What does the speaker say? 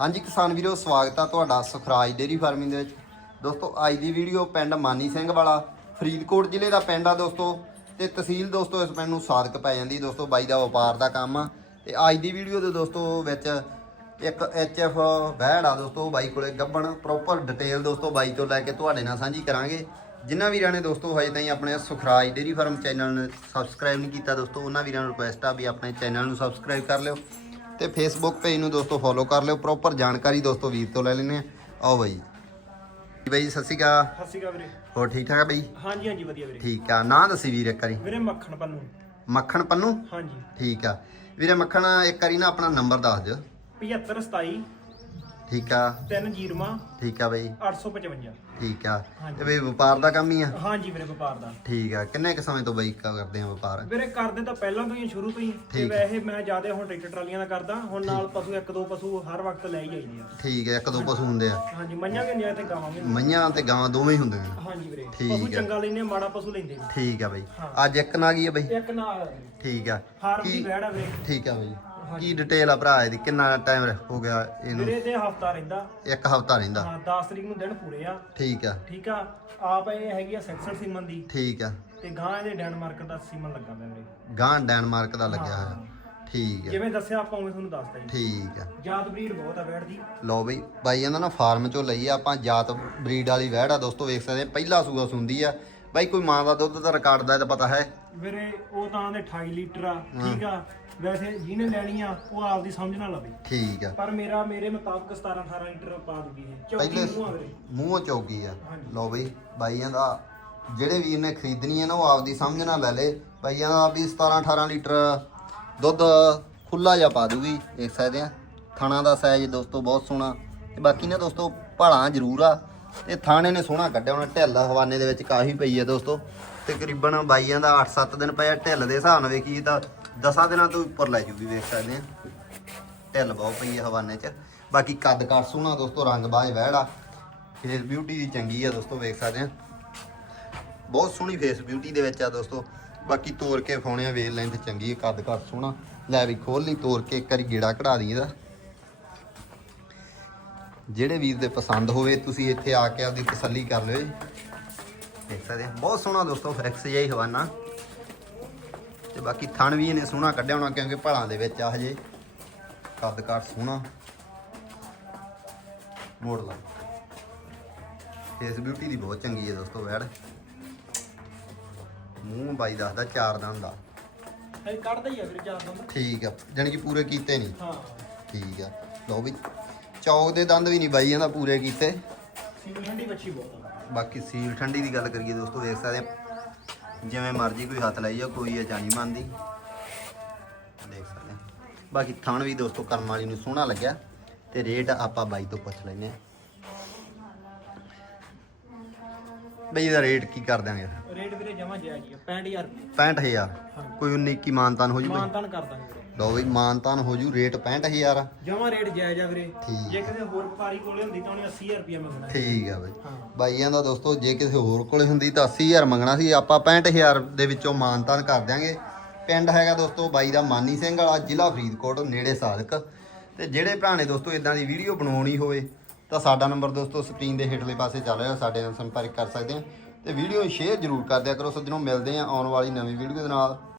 ਹਾਂਜੀ ਕਿਸਾਨ ਵੀਰੋ, ਸਵਾਗਤ ਆ ਤੁਹਾਡਾ ਸੁਖਰਾਜ ਡੇਰੀ ਫਾਰਮਿੰਗ ਦੇ ਵਿੱਚ। ਦੋਸਤੋ, ਅੱਜ ਦੀ ਵੀਡੀਓ ਪਿੰਡ ਮਾਨੀ ਸਿੰਘ ਵਾਲਾ, ਫਰੀਦਕੋਟ ਜ਼ਿਲ੍ਹੇ ਦਾ ਪਿੰਡ ਆ ਦੋਸਤੋ। ਤੇ ਤਹਿਸੀਲ ਦੋਸਤੋ, ਇਸ ਪਿੰਡ ਨੂੰ ਸਾਦਕ ਪੈ ਜਾਂਦੀ ਦੋਸਤੋ, ਬਾਈ ਦਾ ਵਪਾਰ ਦਾ ਕੰਮ ਆ। ਤੇ ਅੱਜ ਦੀ ਵੀਡੀਓ ਦੇ ਦੋਸਤੋ ਵਿੱਚ ਇੱਕ ਐਚਐਫ ਵਹਿੜ ਆ ਦੋਸਤੋ, ਬਾਈ ਕੋਲੇ ਗੱਬਣ ਪ੍ਰੋਪਰ ਡਿਟੇਲ ਦੋਸਤੋ, ਬਾਈ ਤੋਂ ਲੈ ਕੇ ਤੁਹਾਡੇ ਨਾਲ ਸਾਂਝੀ ਕਰਾਂਗੇ। ਜਿਨ੍ਹਾਂ ਵੀਰਾਂ ਨੇ ਦੋਸਤੋ, ਹਜੇ ਤਾਈਂ ਆਪਣੇ ਸੁਖਰਾਜ ਡੇਰੀ ਫਾਰਮ ਚੈਨਲ ਨੂੰ ਸਬਸਕ੍ਰਾਈਬ ਨਹੀਂ ਕੀਤਾ ਦੋਸਤੋ, ਉਹਨਾਂ ਵੀਰਾਂ ਨੂੰ ਰਿਕੁਐਸਟ ਆ ਵੀ ਆਪਣੇ ਚੈਨਲ ਨੂੰ ਸਬਸਕ੍ਰਾਈਬ ਕਰ ਲਿਓ। ਤੇ ਫੇਸਬੁੱਕ ਪੇਜ ਨੂੰ ਦੋਸਤੋ ਫੋਲੋ ਕਰ ਲਿਓ ਪ੍ਰੋਪਰ ਜਾਣਕਾਰੀ ਦੋਸਤੋ ਵੀਰ ਤੋਂ ਲੈ ਲੈਣੇ ਆ ਆਓ ਬਾਈ। ਜੀ ਬਾਈ ਸਤਿ ਸ਼੍ਰੀ ਅਕਾਲ। ਸਤਿ ਸ਼੍ਰੀ ਅਕਾਲ ਵੀਰੇ। ਹੋਰ ਠੀਕ ਠਾਕ ਆ ਬਾਈ? ਹਾਂਜੀ ਹਾਂਜੀ ਵਧੀਆ ਵੀਰੇ। ਠੀਕ ਆ। ਨਾਂ ਦੱਸੀ ਵੀਰ ਇੱਕ ਵਾਰੀ। ਵੀਰੇ ਮੱਖਣ ਪੰਨੂ। ਮੱਖਣ ਪੰਨੂ? ਹਾਂਜੀ। ਠੀਕ ਆ। ਵੀਰੇ ਮੱਖਣ ਇੱਕ ਵਾਰੀ ਨਾ ਆਪਣਾ ਨੰਬਰ ਦੱਸ ਦਿਓ। 75 27 ਠੀਕ ਆ? 3 ਜੀਰਮਾ। ਠੀਕ ਆ ਬਾਈ। 855 ਠੀਕ ਆ। ਹਾਂਜੀ। ਤੇ ਬਈ ਵਪਾਰ ਦਾ ਕੰਮ ਹੀ ਆ? ਹਾਂਜੀ ਵੀਰੇ ਵਪਾਰ ਦਾ। ਠੀਕ ਆ। ਕਿੰਨੇ ਕ ਸਮੇਂ ਤੋਂ ਬਾਈ ਕ- ਕਰਦੇ ਆ ਵਪਾਰ? ਵੀਰੇ ਕਰਦੇ ਤਾਂ ਪਹਿਲਾਂ ਤੋਂ ਹੀ ਆ, ਸ਼ੁਰੂ ਤੋਂ ਹੀ ਤੇ ਠੀਕ। ਵੈਸੇ ਮੈਂ ਜ਼ਿਆਦਾ ਹੁਣ ਟਰੈਕਟਰ ਟਰਾਲੀਆਂ ਦਾ ਕਰਦਾ। ਹੁਣ ਨਾਲ ਪਸ਼ੂ ਇੱਕ ਦੋ ਪਸ਼ੂ ਹਰ ਵਕਤ ਲੈ ਹੀ ਜਾਈਦੇ ਆ। ਠੀਕ ਆ ਇੱਕ ਦੋ ਪਸ਼ੂ ਹੁੰਦੇ ਆ। ਹਾਂਜੀ ਮੱਝਾਂ ਵੀ ਤੇ ਗਾਵਾਂ ਵੀ ਹੁੰਦੀਆਂ। ਮਈਆਂ ਤੇ ਗਾਵਾਂ ਦੋਵੇਂ ਹੀ ਹੁੰਦੀਆਂ ਹਾਂਜੀ ਵੀਰੇ। ਠੀਕ ਪਸ਼ੂ। ਚੰਗਾ ਆ, ਮਾੜਾ ਪਸ਼ੂ ਲੈਂਦੇ ਨੇ ਠੀਕ ਆ ਬਾਈ। ਹਾਂ। ਅੱਜ ਇੱਕ ਨਾ ਗਈ ਆ ਬਾਈ? ਇੱਕ ਨਾਲ ਠੀਕ ਆ। ਦੀ ਕੀ ਆ ਵੀਰੇ। ਠੀਕ ਆ ਬਾਈ। ਕੀ ਡਿਟੇਲ ਆ ਭਰਾ ਇਹਦੀ? ਕਿੰਨਾ ਟਾਈਮ ਹੋ ਗਿਆ ਇਹਨੂੰ? ਵੀਰੇ ਤੇ ਹਫਤਾ ਰਹਿੰਦਾ। ਇੱਕ ਹਫਤਾ ਰਹਿੰਦਾ। ਹਾਂ 10 ਤਰੀਕ ਨੂੰ ਦਿਨ ਪੂਰੇ ਆ। ਠੀਕ ਆ। ਠੀਕ ਆ? ਆਪ ਇਹ ਹੈਗੀ ਆ ਸੈਕਸਰ ਸੀਮਨ ਦੀ। ਠੀਕ ਆ। ਤੇ ਗਾਂ ਇਹਦੇ ਡੈਨਮਾਰਕ ਦਾ ਸੀਮਨ ਲੱਗਾ ਪਿਆ ਵੀਰੇ। ਗਾਂ ਡੈਨਮਾਰਕ ਦਾ ਲੱਗਿਆ। ਹੋਇਆ। ਠੀਕ ਆ। ਜਿਵੇਂ ਦੱਸਿਆ ਆਪਾਂ ਉਵੇਂ ਤੁਹਾਨੂੰ ਦੱਸਦਾ ਜੀ। ਠੀਕ ਆ। ਜਾਤ ਬਰੀਡ ਬਹੁਤ ਆ ਬੈਠ ਦੀ। ਲਓ ਬਈ ਬਾਈ ਕਹਿੰਦਾ ਨਾ ਫਾਰਮ ਚੋਂ ਲਈ ਆ ਆਪਾਂ ਜਾਤ ਬਰੀਡ ਵਾਲੀ ਵਹਿੜ ਆ ਦੋਸਤੋ ਵੇਖ ਸਕਦੇ ਆ ਪਹਿਲਾ ਸੂਆ ਸੁੰਦੀ ਆ। ਬਾਈ ਕੋਈ ਮਾਂ ਦਾ ਦੁੱਧ ਦਾ ਰਿਕਾਰਡ ਦਾ ਤਾਂ ਪਤਾ ਹੈ। ਵੀਰੇ ਉਹ ਤਾਂ ਦੇ 28 ਲੀਟਰ ਆ ਠੀਕ ਆ। ਵੈਸੇ ਜਿਹਨੇ ਲੈਣੀ ਆ ਉਹ ਆਪਦੀ ਸਮਝ ਨਾਲ ਲਵੇ। ਠੀਕ ਆ। ਪਰ ਮੇਰਾ ਮੇਰੇ ਮੁਤਾਬਕ 17 18 ਲੀਟਰ ਪਾ ਦੂਗੀ ਇਹ। ਚੌਕੀ ਪਹਿਲੇ ਮੂੰਹ ਆ ਵੀਰੇ। ਮੂੰਹੋਂ ਚੌਕੀ ਆ। ਹਾਂਜੀ। ਲਓ ਬਈ ਬਾਈਆਂ ਦਾ ਜਿਹੜੇ ਵੀਰ ਨੇ ਖਰੀਦਣੀ ਹੈ ਨਾ ਉਹ ਆਪਦੀ ਸਮਝ ਨਾਲ ਲੈ ਲੇ। ਬਾਈਆਂ ਦਾ ਵੀ 17 18 ਲੀਟਰ ਦੁੱਧ ਖੁੱਲਾ ਜਿਹਾ ਪਾ ਦੂਗੀ ਦੇਖ ਸਕਦੇ ਆ। ਥਾਣਾ ਦਾ ਸਾਈਜ਼ ਦੋਸਤੋ ਬਹੁਤ ਸੋਹਣਾ। ਤੇ ਬਾਕੀ ਨਾ ਦੋਸਤੋ ਭਾਲਾਂ ਜ਼ਰੂਰ ਆ। ਇਹ ਥਾਣੇ ਨੇ ਸੋਹਣਾ ਕੱਢਿਆ ਉਹਨਾਂ ਢਿੱਲ ਹਵਾਨੇ ਦੇ ਵਿੱਚ ਕਾਫੀ ਪਈ ਹੈ ਦੋਸਤੋ। ਤਕਰੀਬਨ ਬਾਈਆਂ ਦਾ 8-7 ਦਿਨ ਪਿਆ ਢਿੱਲ ਦੇ ਹਿਸਾਬ ਨਾਲ ਵੇਖੀ ਤਾਂ 10 ਦਿਨਾਂ ਤੋਂ ਉੱਪਰ ਲੈ ਜੂਗੀ, ਵੇਖ ਸਕਦੇ ਆ। ਢਿੱਲ ਬਹੁਤ ਪਈ ਹੈ ਹਵਾਨੇ 'ਚ। ਬਾਕੀ ਕੱਦ ਕਾਠ ਸੋਹਣਾ ਦੋਸਤੋ, ਰੰਗ ਬਾਜ ਵਹਿੜਾ ਫੇਸ ਬਿਊਟੀ ਦੀ ਚੰਗੀ ਆ ਦੋਸਤੋ, ਵੇਖ ਸਕਦੇ ਆ। ਬਹੁਤ ਸੋਹਣੀ ਫੇਸ ਬਿਊਟੀ ਦੇ ਵਿੱਚ ਆ ਦੋਸਤੋ। ਬਾਕੀ ਤੋਰ ਕੇ ਫਾਉਣੇ ਆ ਲੈਣ ਲੈਂਥ ਚੰਗੀ ਆ, ਕੱਦ ਕਾਠ ਸੋਹਣਾ। ਲੈ ਵੀ ਖੋਲ ਲਈ, ਤੋਰ ਕੇ ਇੱਕ ਵਾਰੀ ਗੇੜਾ ਕਢਾ ਦੀ ਇਹਦਾ। ਜਿਹੜੇ ਵੀਰ ਦੇ ਪਸੰਦ ਹੋਵੇ ਤੁਸੀਂ ਇੱਥੇ ਆ ਕੇ ਆਪਦੀ ਤਸੱਲੀ ਕਰ ਲਿਓ ਜੀ। ਦੇਖ ਸਕਦੇ ਆ ਬਹੁਤ ਸੋਹਣਾ ਦੋਸਤੋ ਫੈਕਸ ਜਿਹਾ ਹੀ ਹਵਾਨਾ। ਤੇ ਬਾਕੀ ਥਣ ਵੀ ਇਹਨੇ ਸੋਹਣਾ ਕੱਢਿਆ ਹੋਣਾ ਕਿਉਂਕਿ ਭਲਾਂ ਦੇ ਵਿੱਚ ਆ ਹਜੇ। ਕੱਦ ਕਾਠ ਸੋਹਣਾ। ਮੋੜ ਲਾ। ਫੇਸ ਬਿਊਟੀ ਦੀ ਬਹੁਤ ਚੰਗੀ ਹੈ ਦੋਸਤੋ ਵੈੜ। ਮੂੰਹ ਬਾਈ ਦੱਸਦਾ ਚਾਰ ਦੰਦ ਦਾ ਇਹ ਕੱਢਦਾ ਹੀ ਆ ਵੀਰੇ ਚਾਰ ਦੰਦ। ਠੀਕ ਆ ਜਾਣੀ ਕਿ ਪੂਰੇ ਕੀਤੇ ਨਹੀਂ? ਹਾਂ। ਠੀਕ ਆ। ਲਓ ਵੀ। ਚੌਕ ਦੇ ਦੰਦ ਵੀ ਨਹੀਂ ਬਾਈ ਇਹਦਾ ਪੂਰੇ ਕੀਤੇ। ਸੀਲ ਠੰਡੀ ਬੱਚੀ ਬਹੁਤ ਆ। ਬਾਕੀ ਸੀਲ ਠੰਡੀ ਦੀ ਗੱਲ ਕਰੀਏ ਦੋਸਤੋ ਵੇਖ ਸਕਦੇ ਆ। ਜਿਵੇਂ ਮਰਜ਼ੀ ਕੋਈ ਹੱਥ ਲਾਈ ਜਾ ਕੋਈ ਇਹ ਜਾਨੀ ਮੰਨਦੀ। ਦੇਖ ਸਕਦੇ ਆ। ਬਾਕੀ ਥਣ ਵੀ ਦੋਸਤੋ ਕਰਮ ਵਾਲੀ ਨੂੰ ਸੋਹਣਾ ਲੱਗਿਆ। ਤੇ ਰੇਟ ਆਪਾਂ ਬਾਈ ਤੋਂ ਪੁੱਛ ਲੈਨੇ ਆ ਬਈ ਇਹਦਾ ਰੇਟ ਕੀ ਕਰ ਦਿਆਂਗੇ? ਰੇਟ ਵੀਰੇ ਜਮਾ ਜਾਇਜ਼ ਹੀ ਆ 65000 ਰੁਪਏ। 65000 ਕੋਈ 19 ਕੀ ਮਾਨਤਾਨ ਹੋ ਜੂ ਬਈ ਮਾਨਤਾਨ ਕਰ ਦਾਂਗੇ ਵੀਰੇ। ਲਓ ਬਈ ਮਾਨਤਾਨ ਹੋ ਜੂ ਰੇਟ 65000 ਆ। ਜਮਾ ਰੇਟ ਜਾਇਜ਼ ਆ ਵੀਰੇ। ਠੀਕ। ਜੇ ਕਿਸੇ ਹੋਰ ਵਪਾਰੀ ਕੋਲੇ ਹੁੰਦੀ ਤਾਂ ਉਹਨੇ 80000 ਰੁਪਏ ਮੰਗਣਾ। ਸੀ। ਠੀਕ ਆ ਬਈ। ਹਾਂ। ਬਾਈਆਂ ਦਾ ਦੋਸਤੋ ਜੇ ਕਿਸੇ ਹੋਰ ਕੋਲੇ ਹੁੰਦੀ ਤਾਂ 80000 ਮੰਗਣਾ ਸੀ। ਆਪਾਂ 65000 ਦੇ ਵਿੱਚੋਂ ਮਾਨਤਾਨ ਕਰ ਦਿਆਂਗੇ। ਪਿੰਡ ਹੈਗਾ ਦੋਸਤੋ ਬਾਈ ਦਾ ਮਾਨੀ ਸਿੰਘ ਵਾਲਾ ਜ਼ਿਲ੍ਹਾ ਫਰੀਦਕੋਟ ਨੇੜੇ ਸਾਦਕ ਤੇ ਜਿਹੜੇ ਭਰਾ ਨੇ ਦੋਸਤੋ ਇਦਾਂ ਦੀ ਵੀਡੀਓ ਬਣਾਉਣੀ ਹੋਵੇ ਤਾਂ ਸਾਡਾ ਨੰਬਰ ਦੋਸਤੋ ਸਕਰੀਨ ਦੇ ਹੇਠਲੇ ਪਾਸੇ ਚੱਲ ਰਿਹਾ। ਸਾਡੇ ਨਾਲ ਸੰਪਰਕ ਕਰ ਸਕਦੇ ਆ। ਤੇ ਵੀਡੀਓ ਸ਼ੇਅਰ ਜ਼ਰੂਰ ਕਰ ਦਿਆ ਕਰੋ। ਸੱਜਣੋ ਮਿਲਦੇ ਆ ਆਉਣ ਵਾਲੀ ਨਵੀਂ ਵੀਡੀਓ ਦੇ ਨਾਲ।